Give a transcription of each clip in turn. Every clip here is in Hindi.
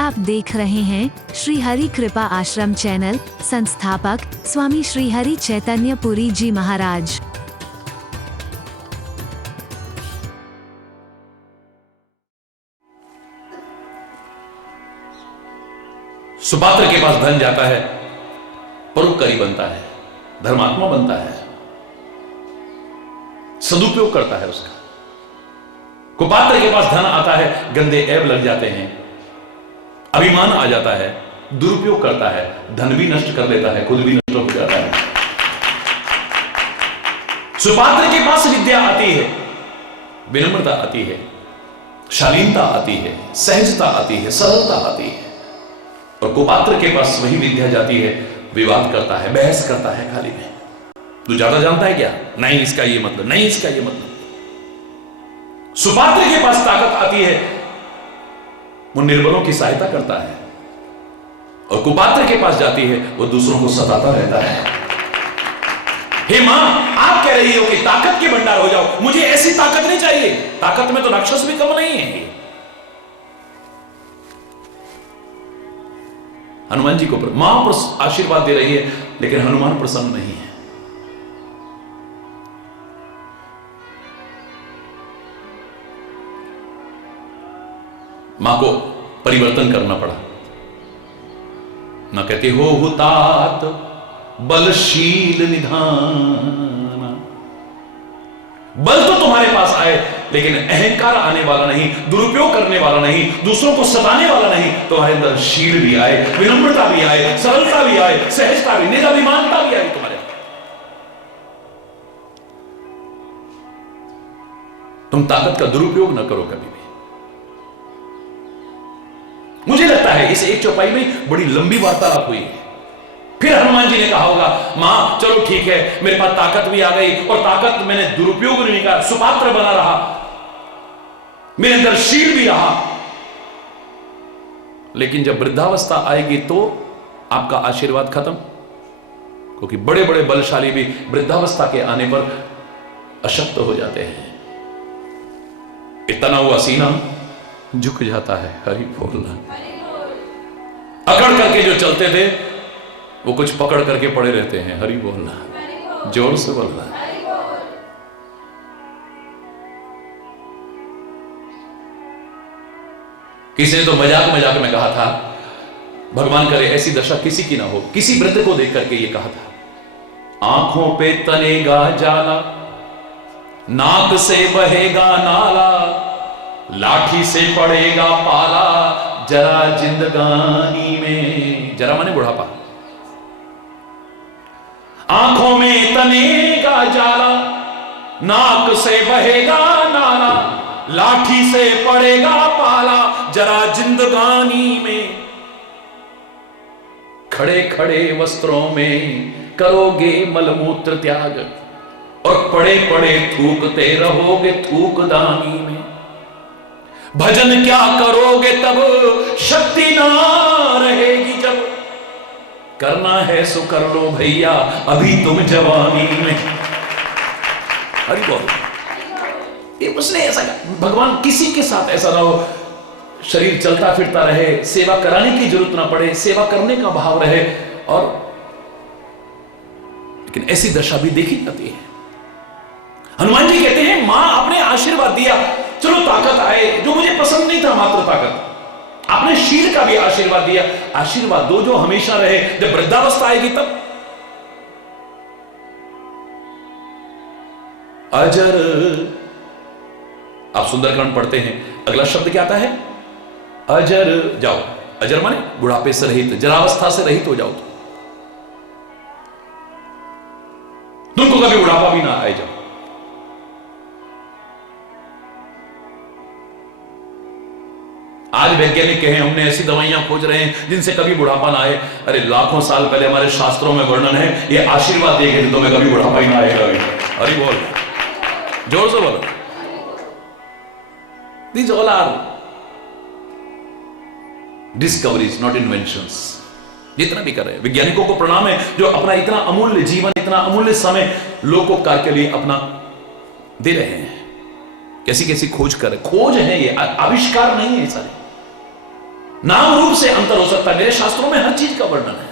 आप देख रहे हैं श्री हरि कृपा आश्रम चैनल। संस्थापक स्वामी श्री हरि चैतन्य पुरी जी महाराज। सुपात्र के पास धन जाता है, परोपकारी बनता है, धर्मात्मा बनता है, सदुपयोग करता है उसका। कुपात्र के पास धन आता है, गंदे ऐब लग जाते हैं, अभिमान आ जाता है, दुरुपयोग करता है, धन भी नष्ट कर देता है, खुद भी नष्ट हो जाता है। सुपात्र के पास विद्या आती है, विनम्रता आती है, शालीनता आती है, सहजता आती है, सरलता आती है। और कुपात्र के पास वही विद्या जाती है, विवाद करता है, बहस करता है खाली में। तू ज्यादा जानता है क्या? नहीं इसका ये मतलब, नहीं इसका ये मतलब। सुपात्र के पास ताकत आती है, वो निर्बलों की सहायता करता है। और कुपात्र के पास जाती है, वो दूसरों को सताता रहता है। हे मां, आप कह रही हो कि ताकत के भंडार हो जाओ, मुझे ऐसी ताकत नहीं चाहिए। ताकत में तो राक्षस भी कम नहीं है। हनुमान जी को मां आशीर्वाद दे रही है, लेकिन हनुमान प्रसन्न नहीं है। मां को परिवर्तन करना पड़ा। ना कहते हो हुतात बलशील निधान। बल तो तुम्हारे पास आए, लेकिन अहंकार आने वाला नहीं, दुरुपयोग करने वाला नहीं, दूसरों को सताने वाला नहीं। तुम्हारे अंदर शील भी आए, विनम्रता भी आए, सरलता भी आए, सहजता भी, निराभिमानता भी आए तुम्हारे। तुम ताकत का दुरुपयोग ना करो कभी भी। मुझे लगता है इस एक चौपाई में बड़ी लंबी वार्तालाप हुई है। फिर हनुमान जी ने कहा होगा, मां चलो ठीक है, मेरे पास ताकत भी आ गई और ताकत मैंने दुरुपयोग नहीं किया, सुपात्र बना रहा, मेरे अंदर शील भी रहा। लेकिन जब वृद्धावस्था आएगी तो आपका आशीर्वाद खत्म, क्योंकि बड़े बड़े बलशाली भी वृद्धावस्था के आने पर अशक्त हो जाते हैं। इतना हुआ सीना झुक जाता है। हरि बोलना। अकड़ करके जो चलते थे वो कुछ पकड़ करके पड़े रहते हैं। हरि बोलना, जोर से बोलना। किसी ने तो मजाक मजाक में कहा था, भगवान करे ऐसी दशा किसी की ना हो। किसी वृद्ध को देख करके ये कहा था, आंखों पे तनेगा जाला, नाक से बहेगा नाला, लाठी से पड़ेगा पाला, जरा जिंदगानी में। जरा माने बुढ़ापा। आंखों में तनेगा जाला, नाक से बहेगा नाला, लाठी से पड़ेगा पाला, जरा जिंदगानी में। खड़े खड़े वस्त्रों में करोगे मलमूत्र त्याग, और पड़े पड़े थूकते रहोगे थूकदानी में। भजन क्या करोगे तब, शक्ति ना रहेगी जब। करना है सो कर लो भैया, अभी तुम जवानी में। हरि बोल। ये उसने ऐसा कहा, भगवान किसी के साथ ऐसा ना हो, शरीर चलता फिरता रहे, सेवा कराने की जरूरत ना पड़े, सेवा करने का भाव रहे। और लेकिन ऐसी दशा भी देखी जाती है। हनुमान जी कहते हैं, मां आपने आशीर्वाद दिया, चलो ताकत आए, जो मुझे पसंद नहीं था मात्र ताकत। आपने शील का भी आशीर्वाद दिया, आशीर्वाद दो जो हमेशा रहे, जब वृद्धावस्था आएगी तब। अजर, आप सुंदरकांड पढ़ते हैं, अगला शब्द क्या आता है? अजर जाओ। अजर माने बुढ़ापे से रहित, जरावस्था से रहित हो जाओ। तुमको कभी बुढ़ापा भी ना आए। जाओ। आज वैज्ञानिक कहें हमने ऐसी दवाइयां खोज रहे हैं जिनसे कभी बुढ़ापा ना आए। अरे लाखों साल पहले हमारे शास्त्रों में वर्णन है, ये आशीर्वाद दिए गए तुम्हें कभी बुढ़ापा ही ना आएगा। अरे बोल, जोर से बोलो। These all are discoveries, not inventions. जितना भी कर रहे हैं वैज्ञानिकों को प्रणाम है, जो अपना इतना अमूल्य जीवन, इतना अमूल्य समय लोकोपकार के लिए अपना दे रहे हैं। कैसी कैसी खोज कर, खोज है ये, आविष्कार नहीं है सारे। नाम रूप से अंतर हो सकता है, मेरे शास्त्रों में हर चीज का वर्णन है।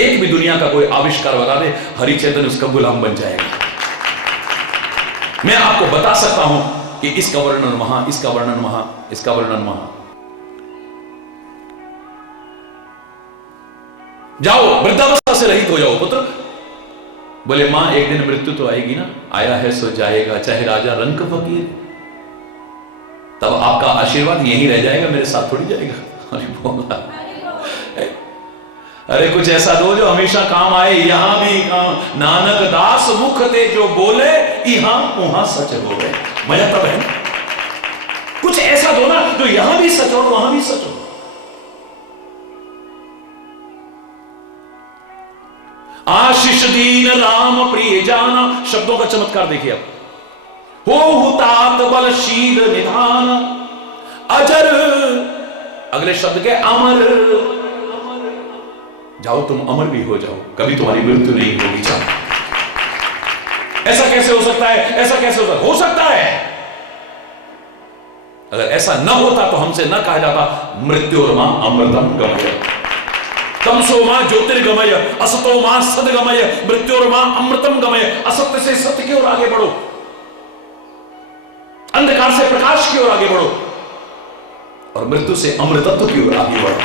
एक भी दुनिया का कोई आविष्कार बता दे, हरि चैतन्य उसका गुलाम बन जाएगा। मैं आपको बता सकता हूं कि इसका वर्णन वहां, इसका वर्णन वहां, इसका वर्णन वहां। जाओ वृद्धावस्था से रहित हो जाओ पुत्र। बोले मां एक दिन मृत्यु तो आएगी ना, आया है सो जाएगा, चाहे राजा रंक फकीर। तब आपका आशीर्वाद यहीं रह जाएगा, मेरे साथ थोड़ी जाएगा। अरे बोला, अरे कुछ ऐसा दो जो हमेशा काम आए, यहां भी काम। नानक दास मुख ते जो बोले, यहां वहां सच हो गए। मजा तब है, कुछ ऐसा दो ना जो यहां भी सच हो वहां भी सच हो। आशीष दीन राम प्रिय जाना, शब्दों का चमत्कार देखिए आप। हो हुतात बलशील निधान, अजर, अगले शब्द के अमर। जाओ तुम अमर भी हो जाओ, कभी तुम्हारी मृत्यु नहीं होगी। जाओ। ऐसा कैसे हो सकता है? ऐसा कैसे हो सकता है? अगर ऐसा न होता तो हमसे न कहा जाता मृत्योर्मा अमृतम गमय, तमसो मां ज्योतिर्गमय, असतो मां सदगमय, मृत्योर्मा अमृतम गमय। असत्य से सत्य की ओर आगे बढ़ो, अंधकार से प्रकाश की ओर आगे बढ़ो, और मृत्यु से अमृतत्व की ओर आगे बढ़ो।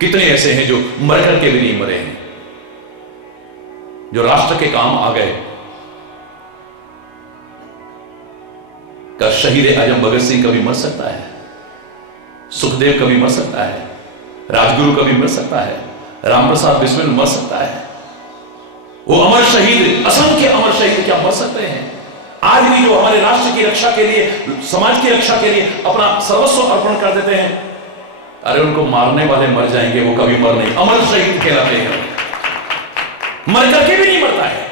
कितने ऐसे हैं जो मर करके भी नहीं मरे हैं, जो राष्ट्र के काम आ गए। क्या शहीद आजम भगत सिंह कभी मर सकता है? सुखदेव कभी मर सकता है? राजगुरु कभी मर सकता है? रामप्रसाद बिस्मिल मर सकता है? वो अमर शहीद, असंख्य अमर शहीद क्या मर सकते हैं? आज भी जो हमारे राष्ट्र की रक्षा के लिए, समाज की रक्षा के लिए अपना सर्वस्व अर्पण कर देते हैं, अरे उनको मारने वाले मर जाएंगे, वो कभी मर नहीं। अमर शहीद कहलाते हैं, मर करके भी नहीं मरता है।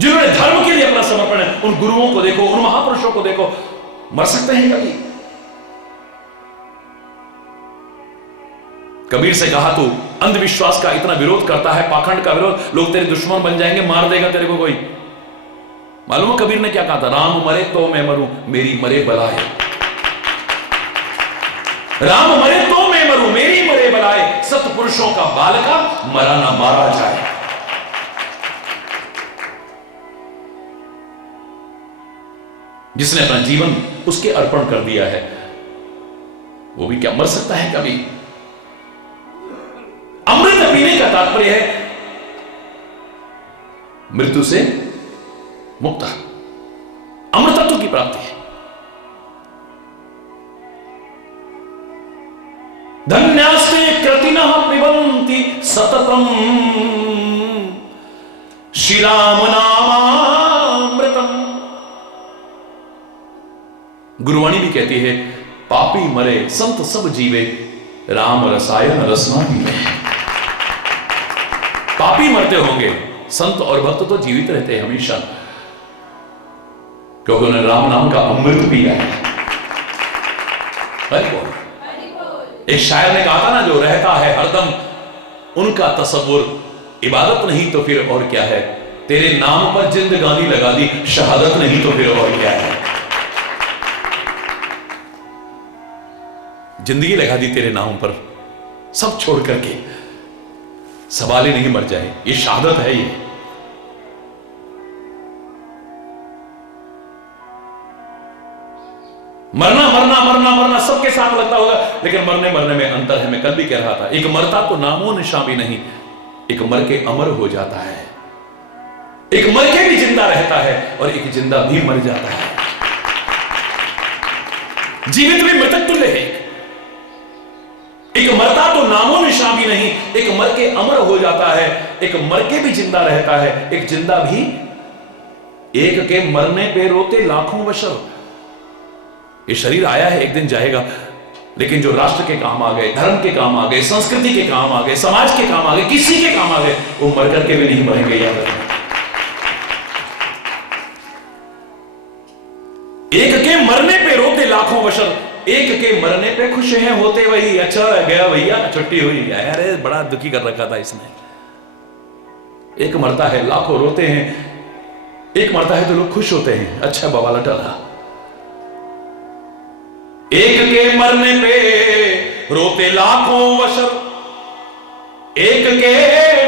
जिन्होंने धर्म के लिए अपना समर्पण है, उन गुरुओं को देखो, उन महापुरुषों को देखो, मर सकते हैं कभी? कबीर से कहा तू अंधविश्वास का इतना विरोध करता है, पाखंड का विरोध, लोग तेरे दुश्मन बन जाएंगे, मार देगा तेरे को कोई। मालूम है कबीर ने क्या कहा था? राम मरे तो मैं मरूं, मेरी मरे बलाए। राम मरे तो मैं मरूं, मेरी मरे बलाए। सत्पुरुषों का बालका मरा ना मारा जाए। जिसने अपना जीवन उसके अर्पण कर दिया है, वो भी क्या मर सकता है कभी? अमृत पीने का तात्पर्य है मृत्यु से मुक्त, अमृतत्व की प्राप्ति है। धन्यास्ते कृतिनः पिबन्ति सततम श्रीराम नामामृतम। गुरुवाणी भी कहती है, पापी मरे संत सब जीवे, राम रसायन रसना पीवे। पापी मरते होंगे, संत और भक्त तो जीवित रहते हैं हमेशा, क्योंकि उन्होंने राम नाम का अमृत पिया है। एक शायर ने कहा था ना, जो रहता है हरदम उनका तसव्वुर इबादत नहीं तो फिर और क्या है। तेरे नाम पर जिंदगानी लगा दी, शहादत नहीं तो फिर और क्या है। जिंदगी लगा दी तेरे नाम पर, सब छोड़ करके, सवाल ही नहीं मर जाए, ये शहादत है। ये मरना मरना मरना मरना सबके साथ लगता होगा, लेकिन मरने मरने में अंतर है। मैं कल भी कह रहा था, एक मरता तो नामो निशान भी नहीं, एक मर के अमर हो जाता है। एक मर के भी जिंदा रहता है और एक जिंदा भी मर जाता है। जीवित भी मृतक तुल्य है। एक मरता तो नामो निशान भी नहीं, एक मर के अमर हो जाता है। एक मर के भी जिंदा रहता है, एक जिंदा भी। एक के मरने पे रोते लाखों बशर। ये शरीर आया है, एक दिन जाएगा, लेकिन जो राष्ट्र के काम आ गए, धर्म के काम आ गए, संस्कृति के काम आ गए, समाज के काम आ गए, किसी के काम आ गए, वो मर करके भी नहीं मरेंगे। याद रखना, एक के मरने पे रोते लाखों बशर, एक के मरने पे खुश हैं होते वही। अच्छा गया भैया, छुट्टी हुई। अरे बड़ा दुखी कर रखा था इसने। एक मरता है, लाखों रोते हैं, एक मरता है तो लोग खुश होते हैं, अच्छा बवाला टला। एक के मरने पे रोते लाखों वशर, एक के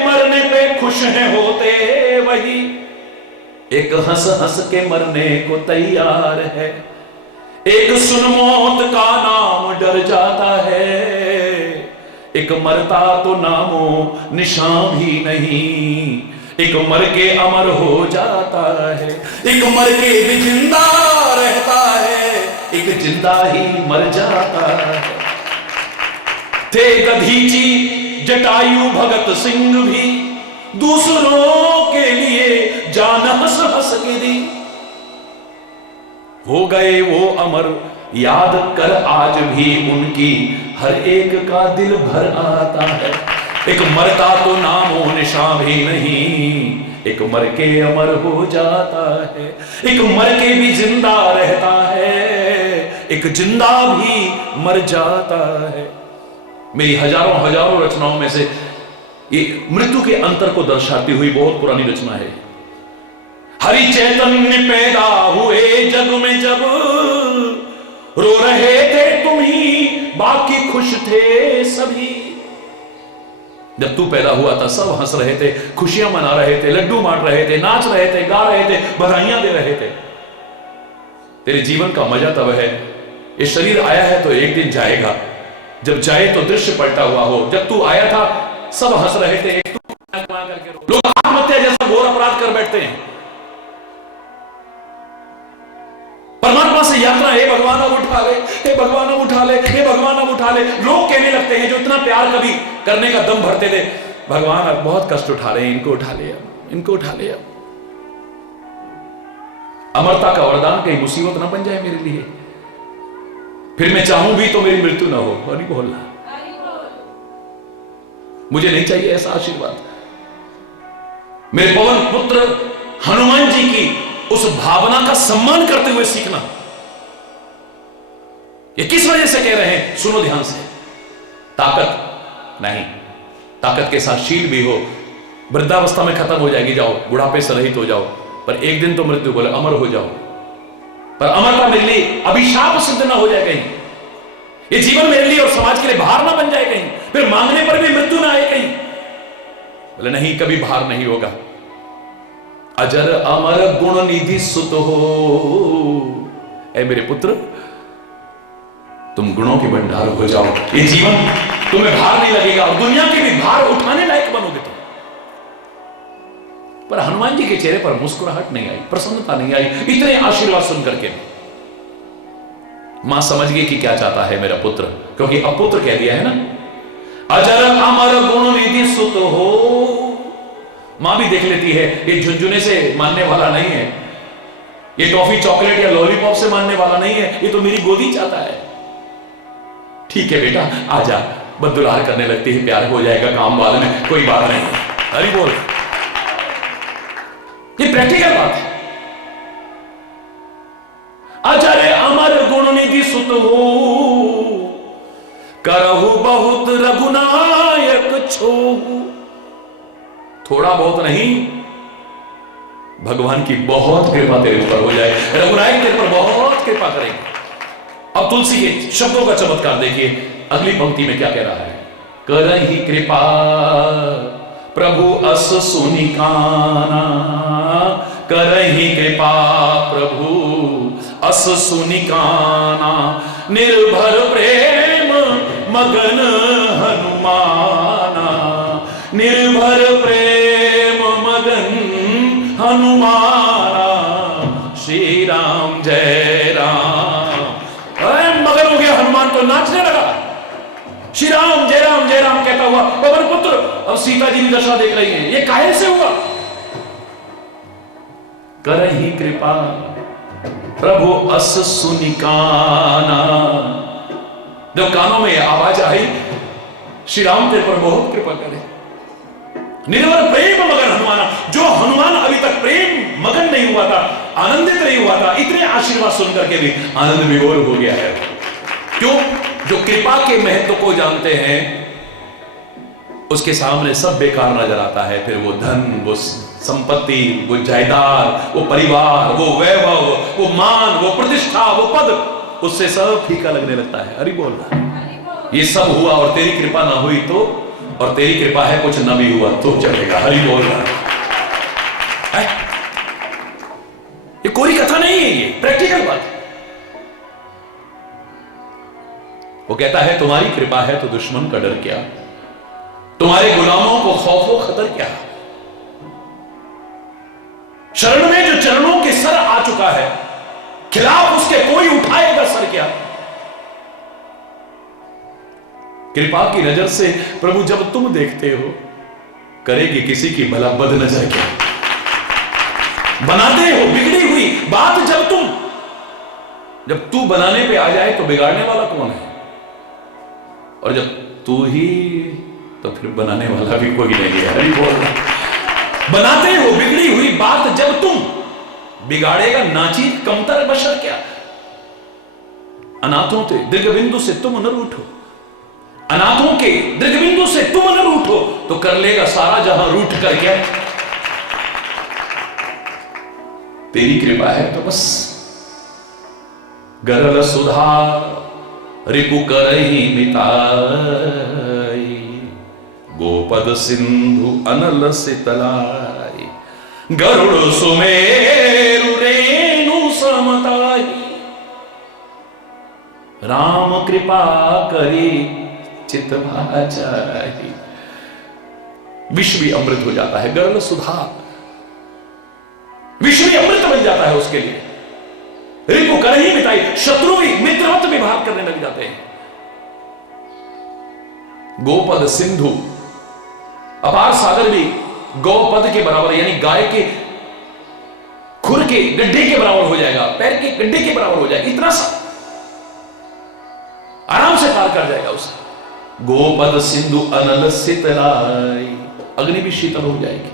मरने पे खुश हैं होते वही, एक हंस हंस के मरने को तैयार है, एक सुन मौत का नाम डर जाता है, एक मरता तो नामो निशान भी नहीं, एक मर के अमर हो जाता है, एक मर के भी जिंदा रहता है, एक जिंदा ही मर जाता है। थे दधीची जटायु भगत सिंह भी दूसरों के लिए जान हंस हंस के दी, हो गए वो अमर याद कर आज भी उनकी हर एक का दिल भर आता है, एक मरता तो नामो निशान भी नहीं, एक मर के अमर हो जाता है, एक मर के भी जिंदा रहता है, एक जिंदा भी मर जाता है। मेरी हजारों हजारों रचनाओं में से ये मृत्यु के अंतर को दर्शाती हुई बहुत पुरानी रचना है। हरि चैतन्य पैदा हुए जग में जब, रो रहे थे तुम ही बाकी खुश थे सभी। जब तू पैदा हुआ था सब हंस रहे थे, खुशियां मना रहे थे, लड्डू बांट रहे थे, नाच रहे थे, गा रहे थे, बधाइयां दे रहे थे। तेरे जीवन का मजा तब है, ये शरीर आया है तो एक दिन जाएगा, जब जाए तो दृश्य पलटा हुआ हो। जब तू आया था सब हंस रहे थे, लोग आत्महत्या जैसा घोर अपराध कर बैठते हैं। परमात्मा से यात्रा, हे भगवान अब उठा ले, हे भगवान अब उठा ले, हे भगवान अब उठा ले। लोग कहने लगते हैं जो इतना प्यार कभी करने का दम भरते थे, भगवान अब बहुत कष्ट उठा रहे हैं, इनको उठा ले अब, इनको उठा ले अब। अमरता का वरदान कहीं मुसीबत ना बन जाए मेरे लिए, फिर मैं चाहूं भी तो मेरी मृत्यु ना हो। हरि बोल, मुझे नहीं चाहिए ऐसा आशीर्वाद। मेरे पवन पुत्र हनुमान जी की उस भावना का सम्मान करते हुए सीखना। ये किस वजह से कह रहे हैं, सुनो ध्यान से। ताकत नहीं, ताकत के साथ शील भी हो, वृद्धावस्था में खत्म हो जाएगी, जाओ बुढ़ापे से रहित हो जाओ, पर एक दिन तो मृत्यु बोले अमर हो जाओ। पर अमरता मेरे लिए अभिशाप सिद्ध ना हो जाए कहीं, ये जीवन मेरे लिए और समाज के लिए भार ना बन जाए कहीं, फिर मांगने पर भी मृत्यु ना आए कहीं। बोले नहीं, कभी भार नहीं होगा। अजर अमर गुण निधि सुत हो, ऐ मेरे पुत्र तुम गुणों के भंडार हो जाओ, ये जीवन तुम्हें भार नहीं लगेगा और दुनिया के भी भार उठाने लायक बनोगे तुम। पर हनुमान जी के चेहरे पर मुस्कुराहट नहीं आई, प्रसन्नता नहीं आई, इतने आशीर्वाद सुन करके। मां समझ गई कि क्या चाहता है मेरा पुत्र, क्योंकि अब पुत्र कह दिया है ना, अजर अमर गुण निधि सुत हो। मां भी देख लेती है ये झुंझुने से मानने वाला नहीं है, ये टॉफी चॉकलेट या लॉलीपॉप से मानने वाला नहीं है, ये तो मेरी गोदी चाहता है। ठीक है बेटा आजा, बददुलार करने लगती है, प्यार हो जाएगा काम बाद में, कोई बात नहीं। हरि बोल, ये प्रैक्टिकल बात है। अजर अमर गुण निधि सुत हो, करहु बहुत रघुनायक छोहु। थोड़ा बहुत नहीं, भगवान की बहुत कृपा तेरे ऊपर हो जाए, रघुनायक तेरे पर बहुत कृपा करेंगे। अब तुलसी के शब्दों का चमत्कार देखिए, अगली पंक्ति में क्या कह रहा है, करहि कृपा प्रभु अस सुनि काना, करहि कृपा प्रभु अस सुनि काना, निर्भर प्रेम मगन हनुमाना, निर्भर प्रेम मगन हनुमाना, श्री राम जय राम। मगन हो गया हनुमान तो नाचने लगा, श्री राम जय राम जय राम कहता हुआ पवन पुत्र। अब सीता जी की दशा देख रही है, ये काहे से हुआ। करहि कृपा प्रभु अस सुनि काना, जब कानों में आवाज आई श्री राम तेरे पर बहुत कृपा करे, निर्भर प्रेम मगन हनुमाना। जो हनुमान अभी तक प्रेम मगन नहीं हुआ था, आनंदित नहीं हुआ था, इतने आशीर्वाद सुनकर के भी आनंद विभोर हो गया है। क्यों? जो कृपा के महत्व को जानते हैं उसके सामने सब बेकार नजर आता है, फिर वो धन, वो संपत्ति, वो जायदाद, वो परिवार, वो वैभव, वो मान, वो प्रतिष्ठा, वो पद, उससे सब फीका लगने लगता है। हरि बोल रहा है। ये सब हुआ और तेरी कृपा ना हुई तो, और तेरी कृपा है कुछ न भी हुआ तो चलेगा। हरि बोल रहा है। ये कोई कथा नहीं है, ये प्रैक्टिकल बात है। वो कहता है तुम्हारी कृपा है तो दुश्मन का डर क्या, तुम्हारे गुलामों को खौफो खतर क्या। शरण में जो चरणों के सर आ चुका है, खिलाफ उसके कोई उठाएगा सर क्या। कृपा की नजर से प्रभु जब तुम देखते हो, करेगी किसी की भला बद नजर क्या। बनाते हो बिगड़ी हुई बात जब तू बनाने पे आ जाए तो बिगाड़ने वाला कौन है, और जब तू ही, तो फिर बनाने वाला भी कोई नहीं है। हरि बोल रहा। बनाते हो बिगड़ी हुई बात जब तुम, बिगाड़ेगा नाचीज कमतर बशर क्या। अनाथों के दृगबिंदु से तुम न रूठो, अनाथों के दृगबिंदु से तुम न रूठो, तो कर लेगा सारा जहां रूठ कर क्या। तेरी कृपा है तो बस गरल सुधार रिपु करहि मिताई, गोपद सिंधु अनल सितलाई, गरुड़ सुमेरु रेणु समताई, राम कृपा करी चित भाजाई। विश्व भी अमृत हो जाता है, गरल सुधा, विश्व भी अमृत बन जाता है उसके लिए। रिपु करहि मिताई, शत्रु भी मित्रवत व्यवहार करने लग जाते हैं। गोपद सिंधु, अपार सागर भी गौपद के बराबर, यानी गाय के खुर के गड्ढे के बराबर हो जाएगा, पैर के गड्ढे के बराबर हो जाएगा, इतना सा आराम से पार कर जाएगा उसे। गोपद सिंधु अनल सितलाई, अग्नि भी शीतल हो जाएगी।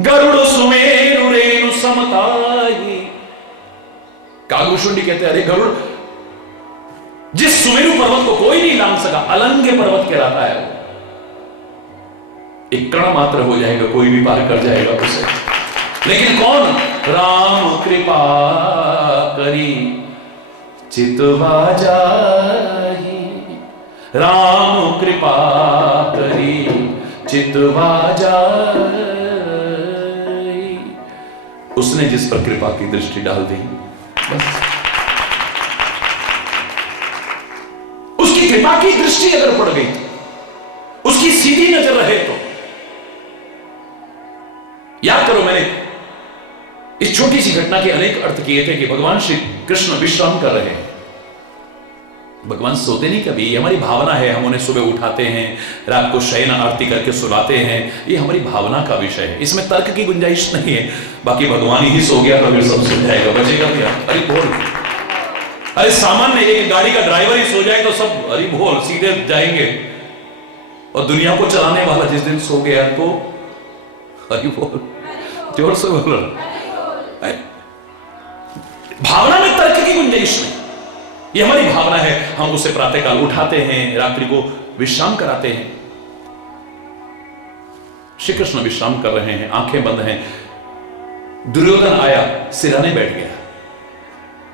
गरुड़ सुमेरु रेणु समताई, कागभूषुंडी कहते हैं अरे गरुड़, जिस सुमेरु पर्वत को कोई नहीं लांग सका, अलंग्य पर्वत कहलाता है, एक कण मात्र हो जाएगा, कोई भी पार कर जाएगा उसे। लेकिन कौन? राम कृपा करी चितवा जाहि, राम कृपा करी चितवा जाहि। उसने जिस पर कृपा की दृष्टि डाल दी, उसकी कृपा की दृष्टि अगर पड़ गई तो, उसकी सीधी नजर रहे तो। याद करो, मैंने इस छोटी सी घटना के अनेक अर्थ किए थे कि भगवान श्री कृष्ण विश्राम कर रहे हैं। भगवान सोते नहीं कभी, ये हमारी भावना है। हम उन्हें सुबह उठाते हैं, रात को शयन आरती करके सुलाते हैं, ये हमारी भावना का विषय है, इसमें तर्क की गुंजाइश नहीं है। बाकी भगवान ही सो गया तो फिर सब सुन जाएगा, बचेगा क्या। अरे बोल, अरे सामान्य एक गाड़ी का ड्राइवर ही सो जाए तो सब अरे बोल सीधे जाएंगे, और दुनिया को चलाने वाला जिस दिन सो गया तो अरे बोल, जोर से बोलो। भावना में तर्क की गुंजाइश नहीं, ये हमारी भावना है। हम उसे प्रातःकाल उठाते हैं, रात्रि को विश्राम कराते हैं। श्री कृष्ण विश्राम कर रहे हैं, आंखें बंद हैं। दुर्योधन आया, सिराने बैठ गया।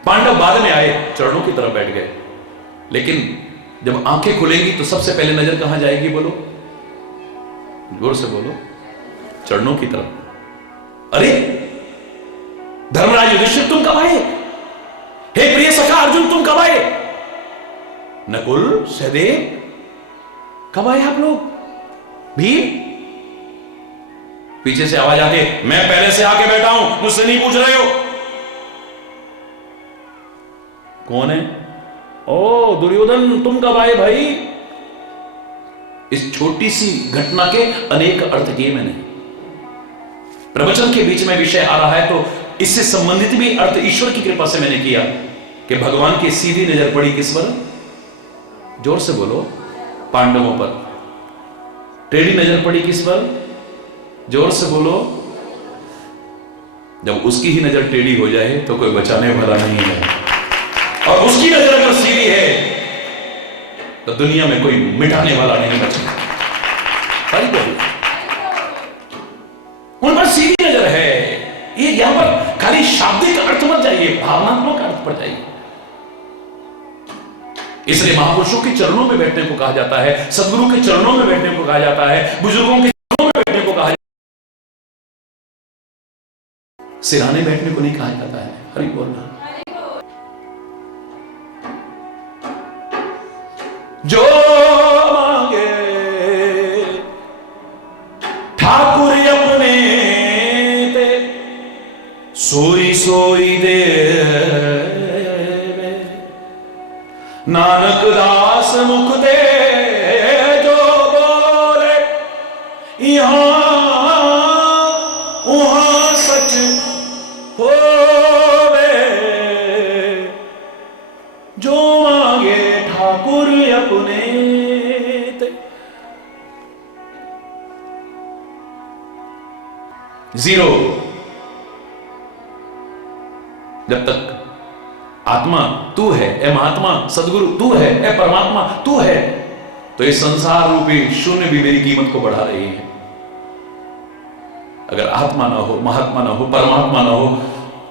पांडव बाद में आए, चरणों की तरफ बैठ गए। लेकिन जब आंखें खुलेंगी तो सबसे पहले नजर कहां जाएगी? बोलो, जोर से बोलो। चरणों की तरफ। अरे धर्मराज युधिष्ठिर तुम कब आए? हे प्रिय सखा अर्जुन तुम कब आए? नकुल सहदेव कब आए आप लोग? भीम? पीछे से आवाज आके, मैं पहले से आके बैठा हूं, मुझसे नहीं पूछ रहे हो। कौन है? ओ दुर्योधन तुम कब आए भाई? इस छोटी सी घटना के अनेक अर्थ किए मैंने। प्रवचन के बीच में विषय आ रहा है तो इससे संबंधित भी अर्थ ईश्वर की कृपा से मैंने किया कि भगवान की सीधी नजर पड़ी किस पर? जोर से बोलो। पांडवों पर। टेढ़ी नजर पड़ी किस पर? जोर से बोलो। जब उसकी ही नजर टेढ़ी हो जाए तो कोई बचाने वाला नहीं है, और उसकी नजर अगर सीधी है तो दुनिया में कोई मिटाने वाला नहीं बचेगा। उन पर सीधी शाब्दिक अर्थ मत जाइए, भावनात्मक अर्थ पर जाइए। इसलिए महापुरुषों के चरणों में बैठने को कहा जाता है, सदगुरु के चरणों में बैठने को कहा जाता है, बुजुर्गों के चरणों में बैठने को कहा जाता है, सिराने बैठने को नहीं कहा जाता है। हरि बोलना। जो मांगे ठाकुर अपने ते, सोई सोई दे, नानक दास मुख दे जो बोले, यहां वहां सच होवे, जो मांगे ठाकुर अपने ते। जीरो। जब तक आत्मा तू है, ए महात्मा सदगुरु तू है, ए परमात्मा तू है, तो ये संसार रूपी शून्य भी मेरी कीमत को बढ़ा रही है। अगर आत्मा ना हो, महात्मा ना हो, परमात्मा ना हो,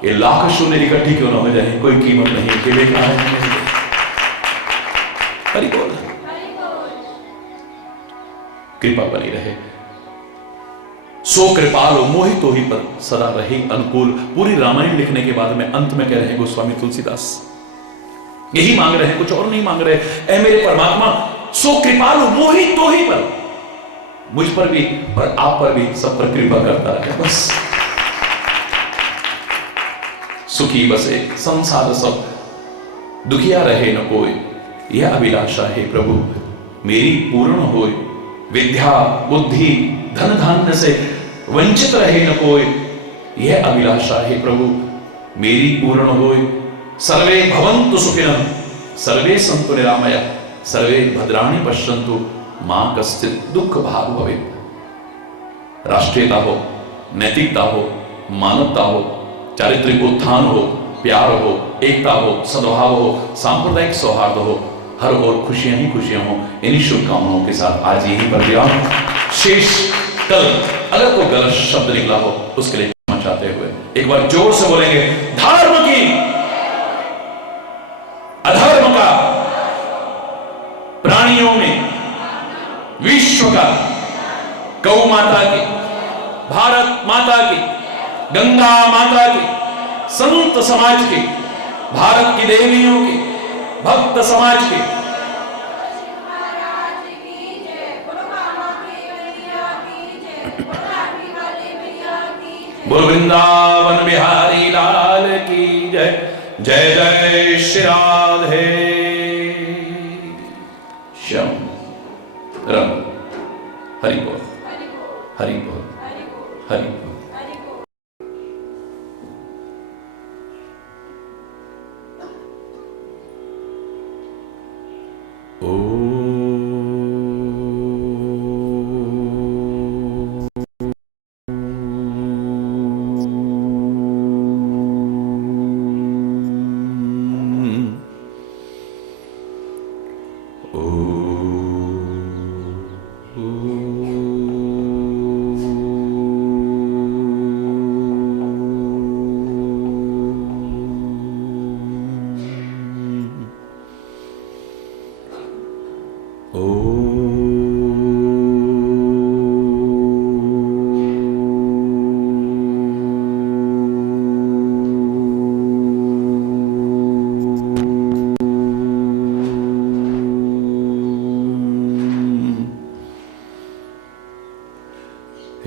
ये लाख शून्य इकट्ठी क्यों ना हो जाए, कोई कीमत नहीं। अकेले कहां है? हरि बोल। कृपा बनी रहे। सो कृपालो मोहितो ही पर सदा रहे अनुकूल। पूरी रामायण लिखने के बाद में अंत में कह रहे हैं गोस्वामी तुलसीदास, यही मांग रहे हैं, कुछ और नहीं मांग रहे। ऐ मेरे परमात्मा, सो कृपालो मोहितो ही पर, मुझ पर भी और आप पर भी, सब पर कृपा करता रहे बस। सुखी बसे संसार सब, दुखिया रहे न कोई, यह अभिलाषा है प्रभु मेरी पूर्ण होए। विद्या बुद्धि धन धान्य से वंचित रहे न कोई, यह अभिलाषा है प्रभु मेरी पूर्ण होए। सर्वे भवन्तु सुखिनः, सर्वे सन्तु निरामया, सर्वे भद्राणि पश्यन्तु, मां कश्चित् दुःख भाग् भवेत्। राष्ट्रीयता हो, नैतिकता हो, मानवता हो, चारित्रिक उत्थान हो, प्यार हो, एकता हो, सद्भाव हो, सांप्रदायिक सौहार्द हो, हर ओर खुशियां ही खुशियां हो। इन्हीं शुभकामनाओं के साथ आज यहीं पर विराम। शेष कल अगर कोई गलत शब्द निकला हो उसके लिए क्षमा चाहते हुए एक बार जोर से बोलेंगे, धर्म की अधर्म का, प्राणियों में विश्व का, गौ माता की, भारत माता की, गंगा माता की, संत समाज की, भारत की देवियों की, भक्त समाज की, बोल वृंदावन बिहारी लाल की जय। जय जय श्री राधे श्याम राम। हरि बोल, हरि बोल, हरि बोल।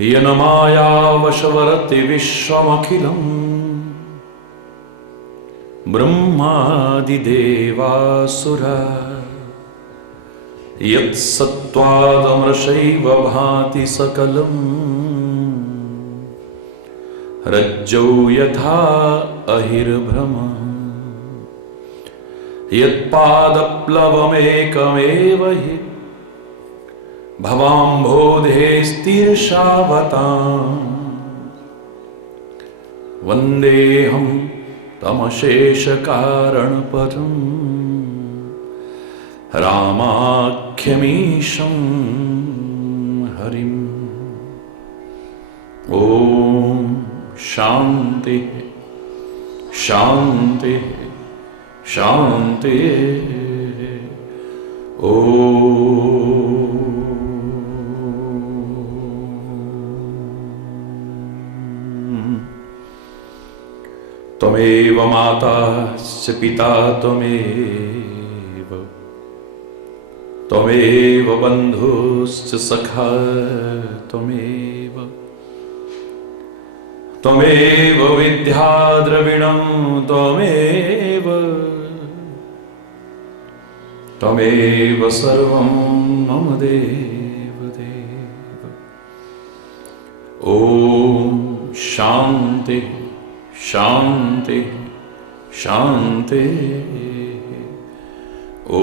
येन माया वशवरति विश्वमखिलम् ब्रह्मादिदेवासुरा यत्सत्त्वादमृषैव भाति सकलम् रज्जौ यथा अहिर्भ्रम यत्पादप्लवमेकमेव हि भवाम्भोधेस्तीर्षावताम् वन्देऽहं तमशेषकारणपरम् रामाख्यमीशं हरिम्। ॐ शान्ति शांति शांति। ओ त्वमेव माता च पिता त्वमेव, त्वमेव बन्धुश्च सखा त्वमेव, त्वमेव विद्या द्रविणं त्वमेव, त्वमेव सर्वं मम देव देव। ॐ शान्ति शांति शांति। ओ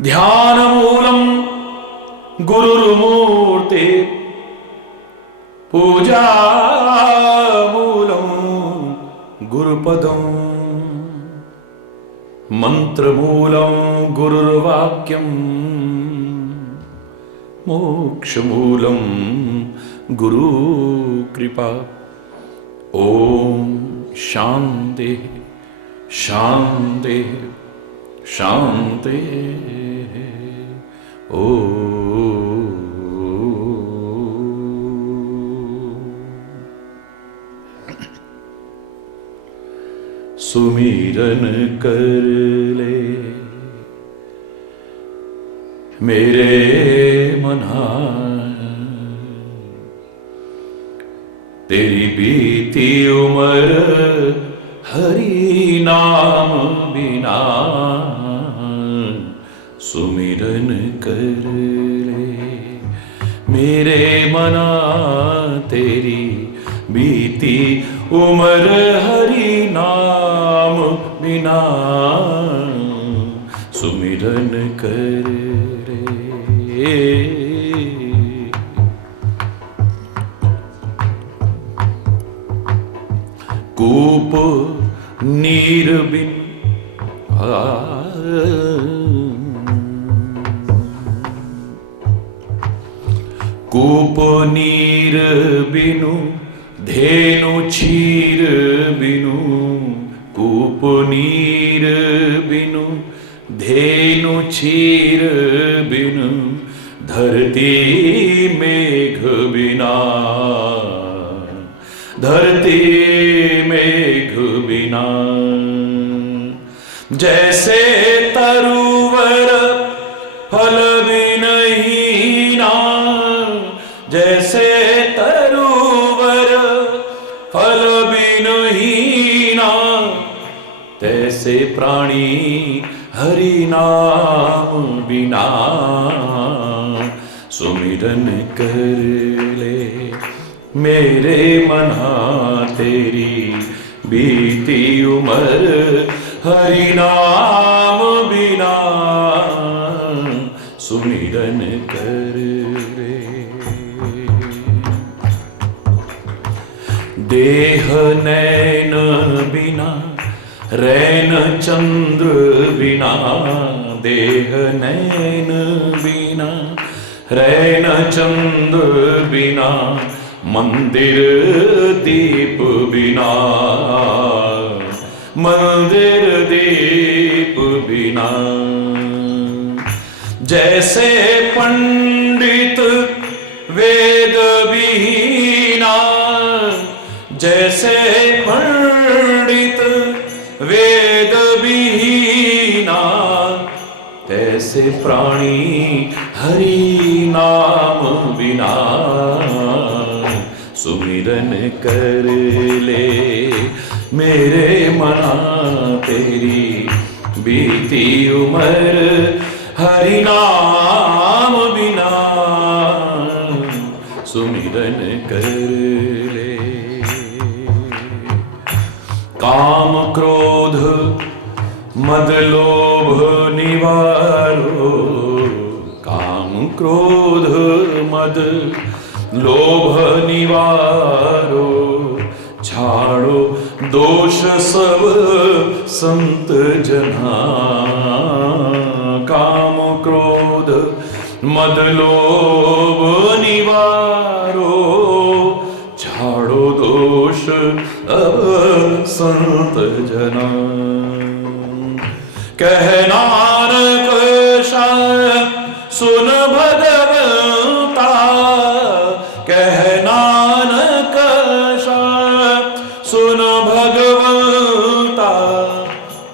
ध्यानमूलं गुरुर्मूर्ते, पूजामूलं गुरुपदम्, मंत्रमूलं गुरुर्वाक्यं, मोक्षमूलं गुरुकृपा। ओम शांति शांति शांति। ओ सुमिरन कर ले मेरे मना, तेरी बीती उम्र हरि नाम बिना। सुमिरन कर ले मेरे मना, तेरी बीती उम्र हरि नाम बिना। सुमिरन कर रे कूप नीर बिन, कूप नीर बिनु धेनु क्षीर बिनु, कूप नीर बिनु धेनु क्षीर बिनु, धरती मेघ बिना, धरती मेघ बिना। जैसे तरुवर फल बिनहीना, जैसे तरुवर फल बिनहीना, तैसे प्राणी हरि नाम बिना। सुमिरन कर ले मेरे मना, तेरी बीती उम्र हरि नाम बिना। सुमिरन कर ले देह नैन बिना, रैन चंद्र बिना, देह नैन बिना, रैन चंद्र बिना, मंदिर दीप बिना, मंदिर दीप बिना। जैसे पंडित वेद विहीना, जैसे पंडित वेद विहीना, तैसे प्राणी हरि नाम बिना। सुमिरन कर ले मेरे मना, तेरी बीती उम्र हरि नाम बिना। सुमिरन कर ले काम क्रोध मद लोभ निवारो, काम क्रोध मद लोभ निवारो। छाड़ो दोष सब संत जना मद लोभ निवारो, झाड़ो दोष अब संत जना। कह नानक सुन भगवंता, कह नानक सुन भगवंता,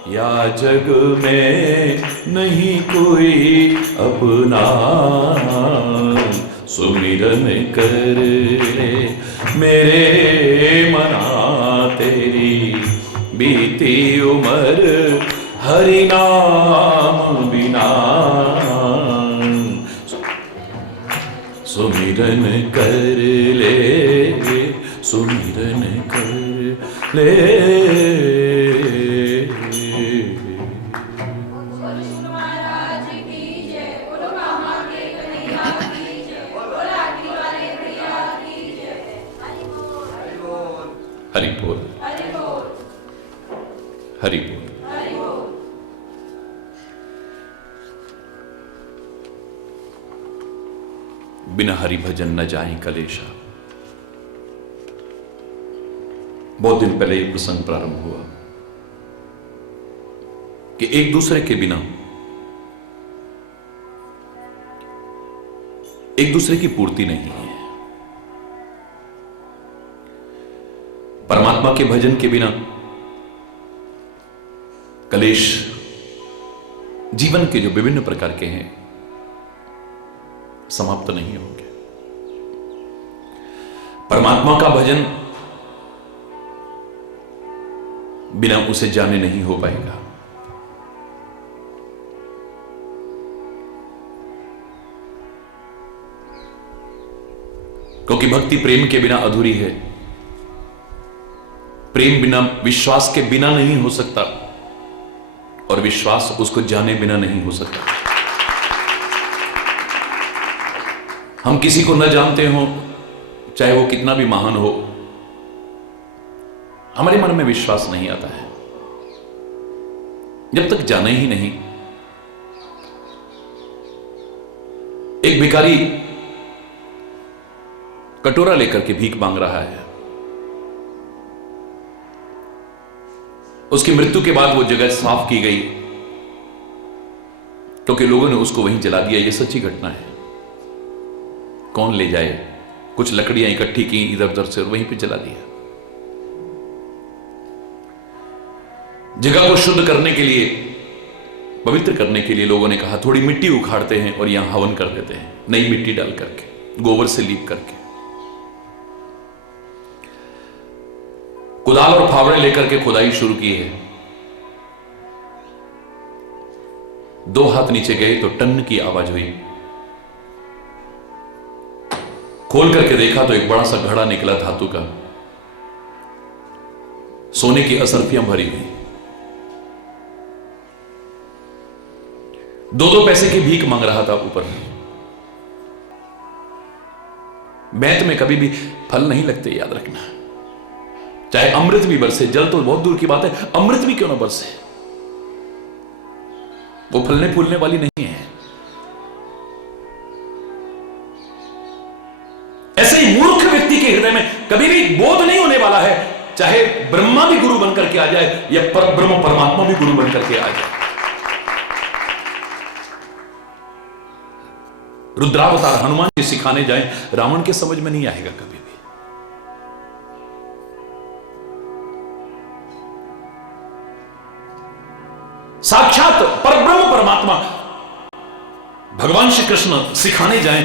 या जग में नहीं कोई अपना, सुमिरन कर ले मेरे मना तेरी, बीती उम्र हरि नाम बिना, सुमिरन कर ले, सुमिरन कर ले। हरि बोल, हरि बोल। बिना हरि भजन न जाए कलेशा। बहुत दिन पहले एक प्रसंग प्रारंभ हुआ कि एक दूसरे के बिना एक दूसरे की पूर्ति नहीं है। परमात्मा के भजन के बिना कलेश जीवन के जो विभिन्न प्रकार के हैं समाप्त नहीं होंगे। परमात्मा का भजन बिना उसे जाने नहीं हो पाएगा। क्योंकि भक्ति प्रेम के बिना अधूरी है। प्रेम बिना विश्वास के बिना नहीं हो सकता और विश्वास उसको जाने बिना नहीं हो सकता। हम किसी को न जानते हो, चाहे वो कितना भी महान हो, हमारे मन में विश्वास नहीं आता है जब तक जाने ही नहीं। एक भिखारी कटोरा लेकर के भीख मांग रहा है। उसकी मृत्यु के बाद वो जगह साफ की गई क्योंकि लोगों ने उसको वहीं जला दिया। ये सच्ची घटना है। कौन ले जाए? कुछ लकड़ियां इकट्ठी की इधर उधर से और वहीं पे जला दिया। जगह को शुद्ध करने के लिए, पवित्र करने के लिए लोगों ने कहा थोड़ी मिट्टी उखाड़ते हैं और यहां हवन कर देते हैं, नई मिट्टी डाल करके, गोबर से लीप करके। कुदाल और फावड़े लेकर के खुदाई शुरू की है। 2 हाथ नीचे गए तो टन की आवाज हुई। खोल करके देखा तो एक बड़ा सा घड़ा निकला धातु का, सोने की असरफियां भरी हुई। 2-2 पैसे की भीख मांग रहा था ऊपर। बैंत में कभी भी फल नहीं लगते, याद रखना। चाहे अमृत भी बरसे, जल तो बहुत दूर की बात है, अमृत भी क्यों ना बरसे, वो फलने फूलने वाली नहीं है। ऐसे ही मूर्ख व्यक्ति के हृदय में कभी भी बोध नहीं होने वाला है, चाहे ब्रह्मा भी गुरु बनकर के आ जाए या ब्रह्म परमात्मा भी गुरु बनकर के आ जाए। रुद्रावतार हनुमान जी सिखाने जाए, रावण के समझ में नहीं आएगा कभी भी। साक्षात परब्रह्म परमात्मा भगवान श्री कृष्ण सिखाने जाएं,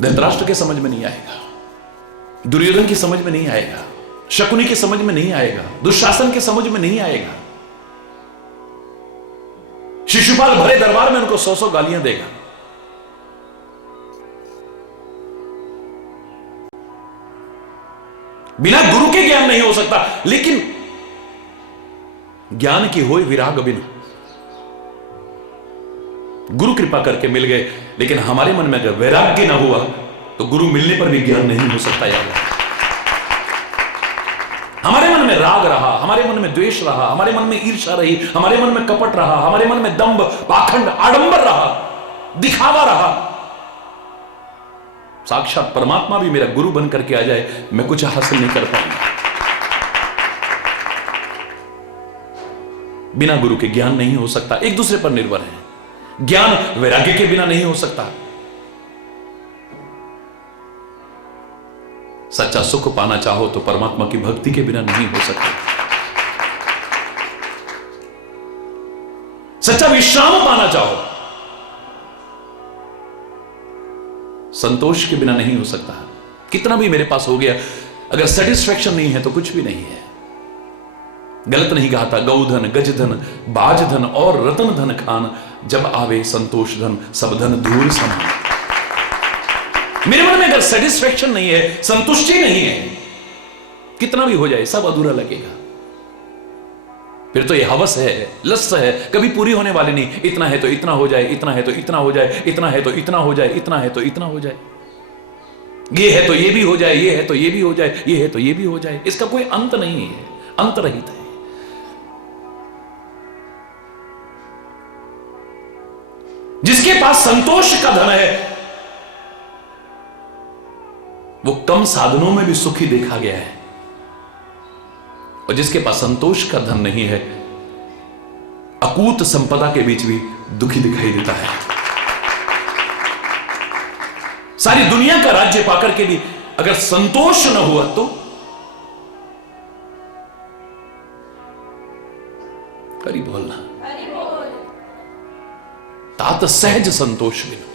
धृतराष्ट्र के समझ में नहीं आएगा, दुर्योधन की समझ में नहीं आएगा, शकुनी की समझ में नहीं आएगा, दुशासन के समझ में नहीं आएगा। शिशुपाल भरे दरबार में उनको 100-100 गालियां देगा। बिना गुरु के ज्ञान नहीं हो सकता, लेकिन ज्ञान की होए विराग बिना। गुरु कृपा करके मिल गए, लेकिन हमारे मन में अगर वैराग्य ना हुआ तो गुरु मिलने पर भी ज्ञान नहीं हो सकता। याद रखना, हमारे मन में राग रहा, हमारे मन में द्वेष रहा, हमारे मन में ईर्ष्या रही, हमारे मन में कपट रहा, हमारे मन में दंभ, पाखंड, आडंबर रहा, दिखावा रहा, साक्षात परमात्मा भी मेरा गुरु बन करके आ जाए, मैं कुछ हासिल नहीं कर पाऊंगा। बिना गुरु के ज्ञान नहीं हो सकता, एक दूसरे पर निर्भर है। ज्ञान वैराग्य के बिना नहीं हो सकता। सच्चा सुख पाना चाहो तो परमात्मा की भक्ति के बिना नहीं हो सकता। सच्चा विश्राम पाना चाहो, संतोष के बिना नहीं हो सकता। कितना भी मेरे पास हो गया, अगर सेटिस्फेक्शन नहीं है तो कुछ भी नहीं है। गलत नहीं कहा था, गौधन गजधन बाजधन और रतन धन खान, जब आवे संतोष धन सब धन धूल समान। मेरे मन में अगर सेटिस्फेक्शन नहीं है, संतुष्टि नहीं है, कितना भी हो जाए सब अधूरा लगेगा। फिर तो ये हवस है, लस्ट है, कभी पूरी होने वाली नहीं। इतना है तो इतना हो जाए, इतना है तो इतना हो जाए, इतना है तो इतना हो जाए, इतना है तो इतना हो जाए, ये है तो ये भी हो जाए, ये है तो ये भी हो जाए, ये है तो ये भी हो जाए। इसका कोई अंत नहीं है, अंत रहित है। जिसके पास संतोष का धन है वो कम साधनों में भी सुखी देखा गया है, और जिसके पास संतोष का धन नहीं है अकूत संपदा के बीच भी दुखी दिखाई देता है। सारी दुनिया का राज्य पाकर के भी अगर संतोष न हुआ तो करी बोलना तात सहज संतोष बिना,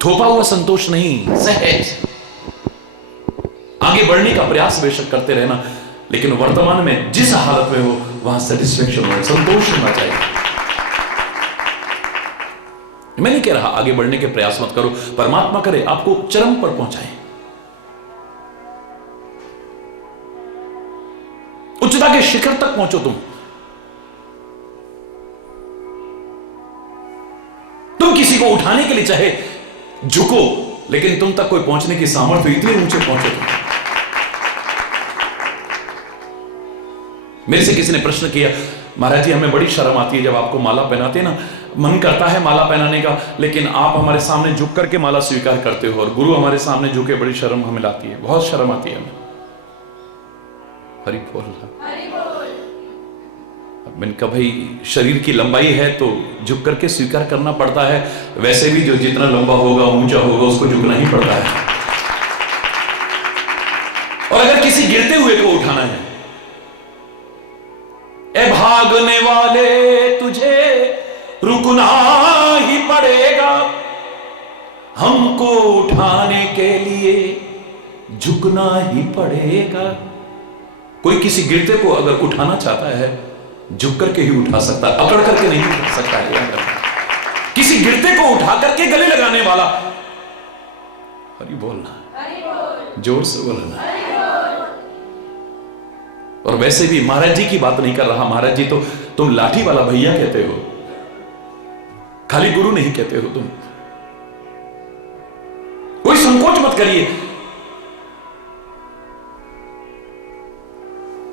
थोपा हुआ संतोष नहीं, सहज आगे बढ़ने का प्रयास बेशक करते रहना, लेकिन वर्तमान में जिस हालत में हो वहां सेटिस्फेक्शन हो, संतोष होना चाहिए। मैं नहीं कह रहा आगे बढ़ने के प्रयास मत करो, परमात्मा करे आपको चरम पर पहुंचाए, उच्चता के शिखर तक पहुंचो। तुम किसी को उठाने के लिए चाहे झुको, लेकिन तुम तक कोई पहुंचने की सामर्थ्य, इतने ऊंचे पहुंचो तुम। मेरे से किसी ने प्रश्न किया, महाराज जी हमें बड़ी शर्म आती है जब आपको माला पहनाते हैं ना, मन करता है माला पहनाने का, लेकिन आप हमारे सामने झुक करके माला स्वीकार करते हो, और गुरु हमारे सामने झुके, बड़ी शर्म हमें लाती है, बहुत शर्म आती है हमें। हरि बोल। मैंने कहा भाई शरीर की लंबाई है तो झुक करके स्वीकार करना पड़ता है, वैसे भी जो जितना लंबा होगा ऊंचा होगा उसको झुकना ही पड़ता है। और अगर किसी गिरते हुए को उठाना है, ए भागने वाले तुझे रुकना ही पड़ेगा, हमको उठाने के लिए झुकना ही पड़ेगा। कोई किसी गिरते को अगर उठाना चाहता है झुक करके ही उठा सकता है, अकड़ करके नहीं उठा सकता है। किसी गिरते को उठा करके गले लगाने वाला, हरि बोलना, जोर से बोलना। और वैसे भी महाराज जी की बात नहीं कर रहा, महाराज जी तो तुम लाठी वाला भैया कहते हो, खाली गुरु नहीं कहते हो तुम। कोई संकोच मत करिए।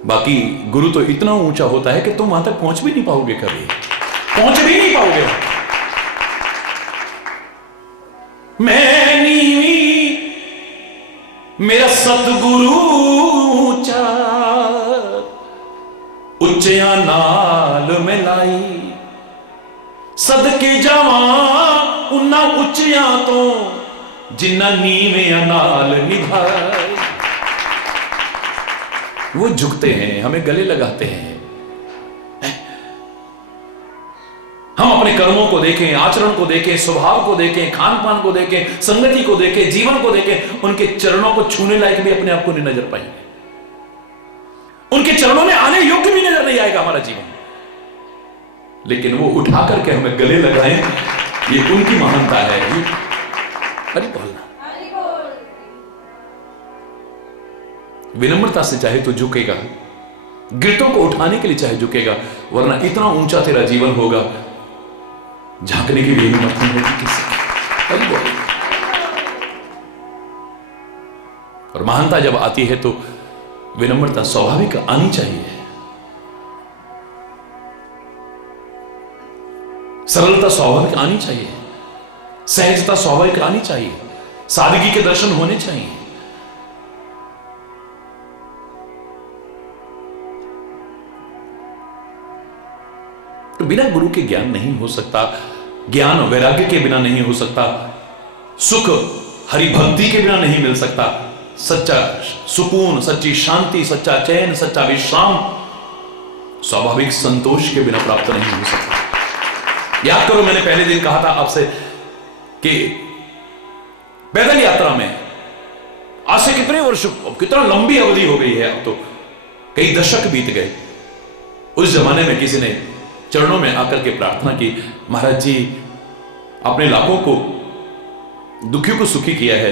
बाकी गुरु तो इतना ऊंचा होता है कि तुम वहां तक पहुंच भी नहीं पाओगे, कभी पहुंच भी नहीं पाओगे। मैं नीवी मेरा सतगुरु ऊंचा, उच्चया नाल मिलाई, सदके जावा उन्ना उच्चया तो जिन्ना नीवियां नाल निभाई। वो झुकते हैं, हमें गले लगाते हैं। हम अपने कर्मों को देखें, आचरण को देखें, स्वभाव को देखें, खान पान को देखें, संगति को देखें, जीवन को देखें, उनके चरणों को छूने लायक भी अपने आप को नहीं नजर पाएंगे। उनके चरणों में आने योग्य भी नजर नहीं आएगा हमारा जीवन। लेकिन वो उठा करके हमें गले लगाएं, ये उनकी महानता है। अरे बोलना, विनम्रता से चाहे तो झुकेगा, गिरतों को उठाने के लिए चाहे झुकेगा, वरना इतना ऊंचा तेरा जीवन होगा झांकने की भी हिम्मत नहीं होगी किसी की। और महानता जब आती है तो विनम्रता स्वाभाविक आनी चाहिए, सरलता स्वाभाविक आनी चाहिए। सहजता स्वाभाविक आनी चाहिए, सादगी के दर्शन होने चाहिए। तो बिना गुरु के ज्ञान नहीं हो सकता, ज्ञान वैराग्य के बिना नहीं हो सकता, सुख हरि भक्ति के बिना नहीं मिल सकता, सच्चा सुकून, सच्ची शांति, सच्चा चैन, सच्चा विश्राम स्वाभाविक संतोष के बिना प्राप्त नहीं हो सकता। याद करो, मैंने पहले दिन कहा था आपसे कि पैदल यात्रा में आज से कितने वर्ष, कितना लंबी अवधि हो गई है, अब तो कई दशक बीत गए। उस जमाने में किसी ने चरणों में आकर के प्रार्थना की, महाराज जी आपने लाखों को दुखियों को सुखी किया है,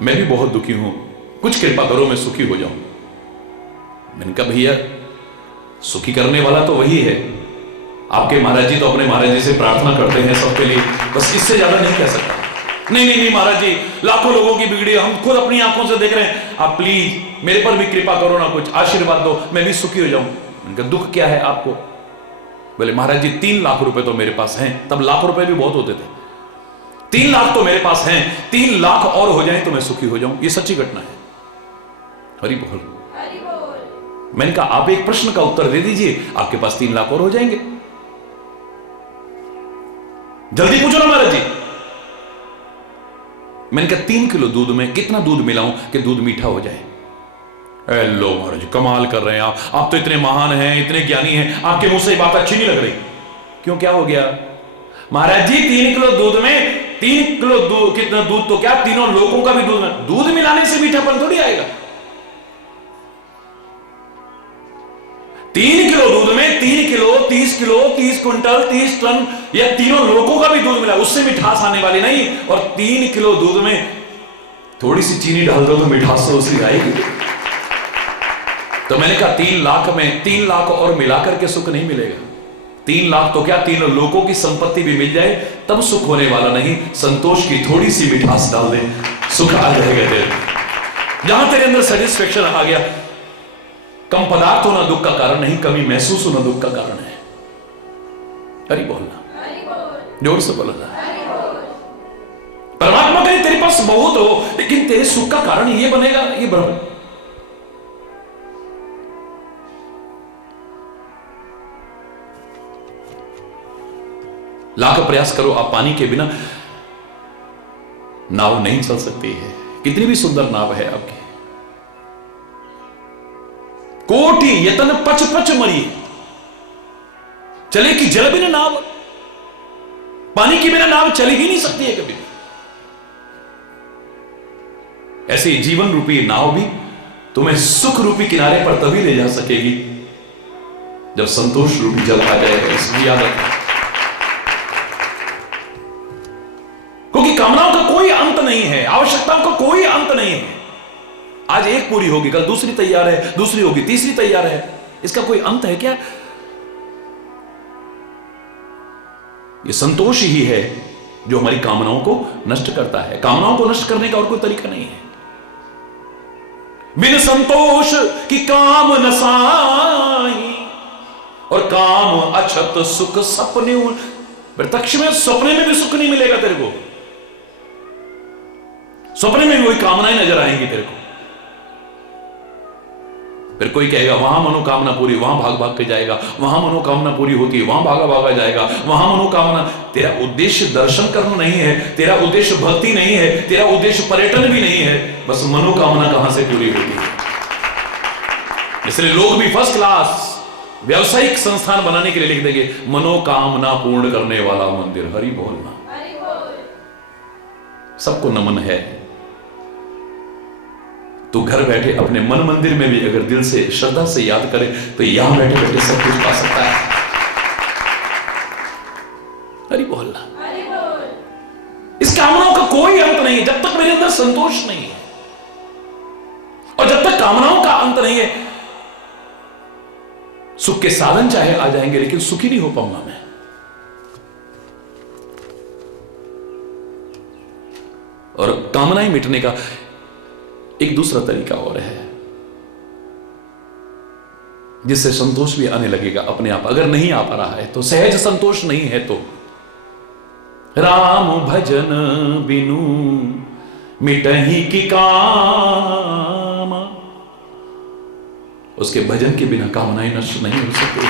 मैं भी बहुत दुखी हूं, कुछ कृपा करो मैं सुखी हो जाऊं। मैंने कहा भैया सुखी करने वाला तो वही है, आपके महाराज जी तो अपने महाराज जी से प्रार्थना करते हैं सबके लिए, बस इससे ज्यादा नहीं कह सकता। नहीं नहीं नहीं महाराज जी, लाखों लोगों की बिगड़ी हम खुद अपनी आंखों से देख रहे हैं, आप प्लीज मेरे पर भी कृपा करो ना, कुछ आशीर्वाद दो, मैं भी सुखी हो जाऊं। मैंने कहा दुख क्या है आपको? बोले महाराज जी 3 लाख रुपए तो मेरे पास हैं, तब लाख रुपए भी बहुत होते थे, 3 लाख तो मेरे पास हैं, 3 लाख और हो जाए तो मैं सुखी हो जाऊं। ये सच्ची घटना है। हरि बोल। मैंने कहा आप एक प्रश्न का उत्तर दे दीजिए, आपके पास 3 लाख और हो जाएंगे। जल्दी पूछो ना महाराज जी। मैंने कहा 3 किलो दूध में कितना दूध मिलाऊं कि दूध मीठा हो जाए? लो महाराज कमाल कर रहे हैं आप तो इतने महान हैं, इतने ज्ञानी हैं, आपके मुंह से बात अच्छी नहीं लग रही। क्यों, क्या हो गया? महाराज जी 3 किलो दूध में 3 किलो दूध, कितना दूध तो क्या तीनों लोगों का भी दूध मिलाने से मीठापन थोड़ी आएगा। 3 किलो दूध में 3 किलो 30 क्विंटल 30 टन या तीनों लोगों का भी दूध मिला, उससे मिठास आने वाली नहीं। और 3 किलो दूध में थोड़ी सी चीनी डाल दो तो मिठास तो उसी आएगी। तो मैंने कहा 3 लाख में 3 लाख और मिलाकर के सुख नहीं मिलेगा। 3 लाख तो क्या तीनों लोगों की संपत्ति भी मिल जाए तब सुख होने वाला नहीं, संतोष की थोड़ी सी मिठास डाल दे सुख आ जाएगा तेरे। जहां तेरे अंदर सेटिस्फेक्शन आ गया, कम पदार्थ होना दुख का कारण नहीं, कमी महसूस होना दुख का कारण है। हरि बोलना, जोर से बोलना। परमात्मा कहे तेरे पास बहुत हो लेकिन तेरे सुख का कारण ये बनेगा, ये भ्रम। लाख प्रयास करो, आप पानी के बिना नाव नहीं चल सकती है, कितनी भी सुंदर नाव है आपकी। कोटि यतन पच पच मरी, चले कि जल बिना नाव, पानी के बिना नाव चल ही नहीं सकती है कभी। ऐसे जीवन रूपी नाव भी तुम्हें सुख रूपी किनारे पर तभी ले जा सकेगी जब संतोष रूपी जल आ जाएगा। इसमें याद रखना, क्योंकि कामनाओं का कोई अंत नहीं है, आवश्यकताओं का कोई अंत नहीं है। आज एक पूरी होगी, कल दूसरी तैयार है, दूसरी होगी, तीसरी तैयार है, इसका कोई अंत है क्या? ये संतोष ही है जो हमारी कामनाओं को नष्ट करता है। कामनाओं को नष्ट करने का और कोई तरीका नहीं है। बिन संतोष की काम न साई, और काम अछत सुख सपने। प्रत्यक्ष में सपने में भी सुख नहीं मिलेगा तेरे को, सपने में भी वही कामनाएं नजर आएंगी तेरे को। फिर कोई कहेगा वहां मनोकामना पूरी, वहां भाग भाग के जाएगा, वहां मनोकामना पूरी होती है, वहां भागा भागा जाएगा, वहां मनोकामना। तेरा उद्देश्य दर्शन करना नहीं है, तेरा उद्देश्य भक्ति नहीं है, तेरा उद्देश्य पर्यटन भी नहीं है, बस मनोकामना कहां से पूरी होती है। इसलिए लोग भी फर्स्ट क्लास व्यवसायिक संस्थान बनाने के लिए लिख देंगे मनोकामना पूर्ण करने वाला मंदिर। हरि बोलना, सबको नमन है। तो घर बैठे अपने मन मंदिर में भी अगर दिल से श्रद्धा से याद करे तो यहां बैठे बैठे सब कुछ पा सकता है। हरि बोलना। इस कामनाओं का कोई अंत नहीं है जब तक मेरे अंदर संतोष नहीं है, और जब तक कामनाओं का अंत नहीं है, सुख के साधन चाहे आ जाएंगे लेकिन सुखी नहीं हो पाऊंगा मैं। और कामनाएं मिटने का एक दूसरा तरीका और है जिससे संतोष भी आने लगेगा अपने आप। अगर नहीं आ पा रहा है तो, सहज संतोष नहीं है तो राम भजन बिनु मिटही की काम। उसके भजन के बिना कामनाएं नष्ट नहीं हो सकती।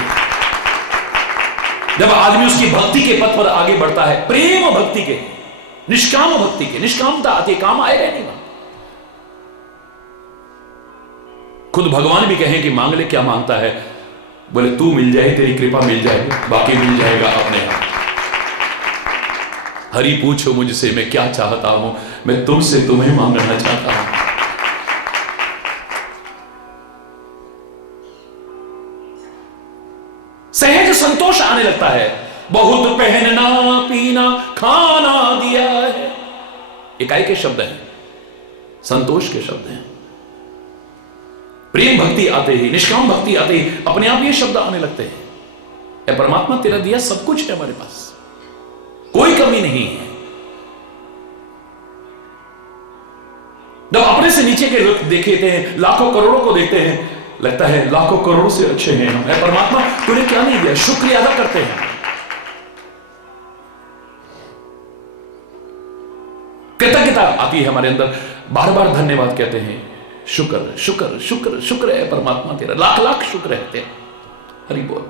जब आदमी उसकी भक्ति के पथ पर आगे बढ़ता है, प्रेम भक्ति के, निष्काम भक्ति के, निष्कामता आती, काम आएगा नहीं। खुद भगवान भी कहें कि मांग ले, क्या मांगता है? बोले तू मिल जाए, तेरी कृपा मिल जाएगी, बाकी मिल जाएगा अपने आप। हरि पूछो मुझसे मैं क्या चाहता हूं, मैं तुमसे तुम्हें मांगना चाहता हूं। सहज संतोष आने लगता है। बहुत पहनना पीना खाना दिया है, इकाई के शब्द हैं, संतोष के शब्द हैं। प्रेम भक्ति आते ही, निष्काम भक्ति आते ही अपने आप ये शब्द आने लगते हैं। ए परमात्मा, तेरा दिया सब कुछ है हमारे पास, कोई कमी नहीं है। जब अपने से नीचे के लोग देखते हैं, लाखों करोड़ों को देखते हैं, लगता है लाखों करोड़ों से अच्छे हैं हम। ए परमात्मा, तूने क्या नहीं दिया, शुक्रिया अदा करते हैं। कृतज्ञता आती है हमारे अंदर, बार बार धन्यवाद कहते हैं। शुक्र शुक्र शुक्र शुक्र है परमात्मा, तेरा लाख लाख शुक्र है तेरा। हरि बोल।